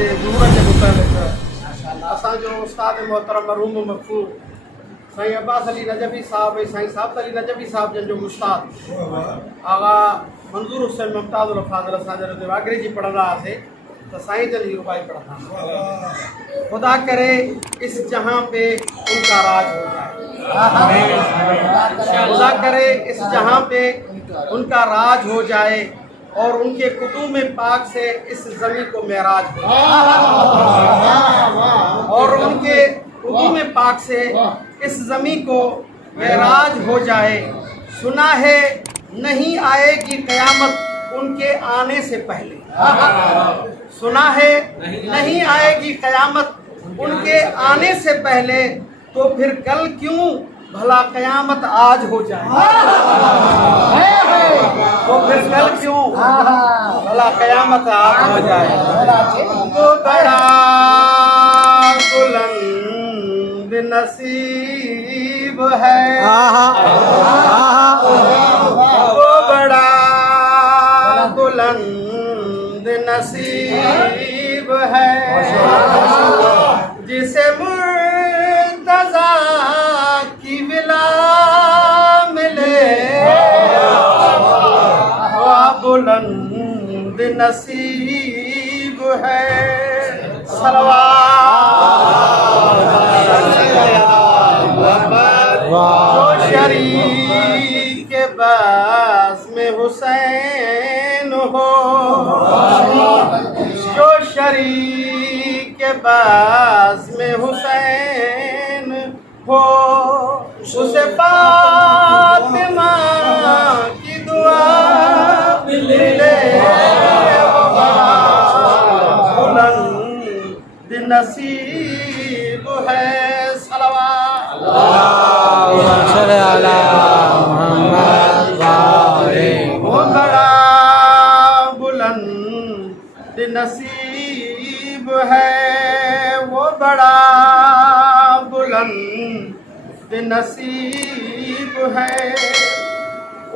जे ज़रूरत जे मुताबिक़ असांजो उस्ताद मोहतरम मरहूम मक़फूर साईं अब्बास अली नजबी साहब ऐं साईं साबित अली नजबी साहब जन जो उस्ताद आगा मंज़ूर हुसैन मुमताज़ फाज़िल असांजे वागरे जी पढ़ंदा हुआसीं तो साईं जन ही रुबाई पढ़ंदा हुआ। खुदा करे इस जहाँ पे उनका राज हो जाए, खुदा करे इस जहाँ पे उनका राज हो जाए और उनके कुतुब पाक से इस ज़मीं को मेराज हो और उनके कुतुब पाक से इस ज़मीं को मेराज हो जाए। सुना है नहीं आएगी क़यामत उनके आने से पहले, सुना है नहीं आएगी क़यामत उनके आने से पहले, तो फिर कल क्यों भला क़यामत आज हो जाए, तो फिर कल क्यों भला क़यामत आज हो जाए। वो बड़ा बुलंद नसीब है, वो बड़ा बुलंद नसीब है जिसे मुर्तज़ा की विला मिले, वो बुलंद नसीब है। जो शरीक के बास में हुसैन हो, जो शरीक के बास में हुसैन हो, उसे फातिमा की दुआ मिले, बुलंद नसीब है। वो बड़ा बुलंद नसीब है, वो बड़ा बुलंद नसीब है।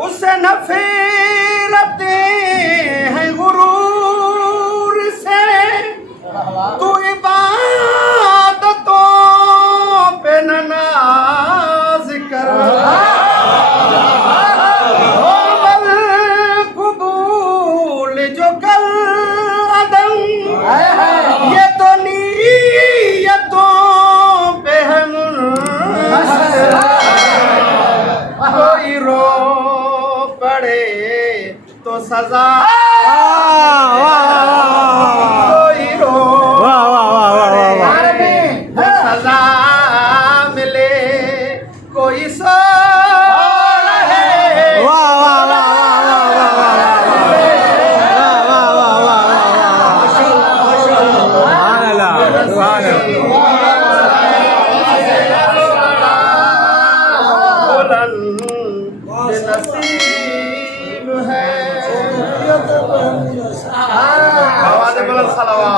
उसे नफरते हैं गुरूर से, तू इबादतों पे न नाज कर, बल कबूल जो कल अदम, ये तो नीयतों पे है मुनहसर। कोई रो पड़े तो सजा, कोई रो पड़े तो सजा मिले, कोई सो रहे बुलंद नसीब है। आवाज़ बुलंद सलावत।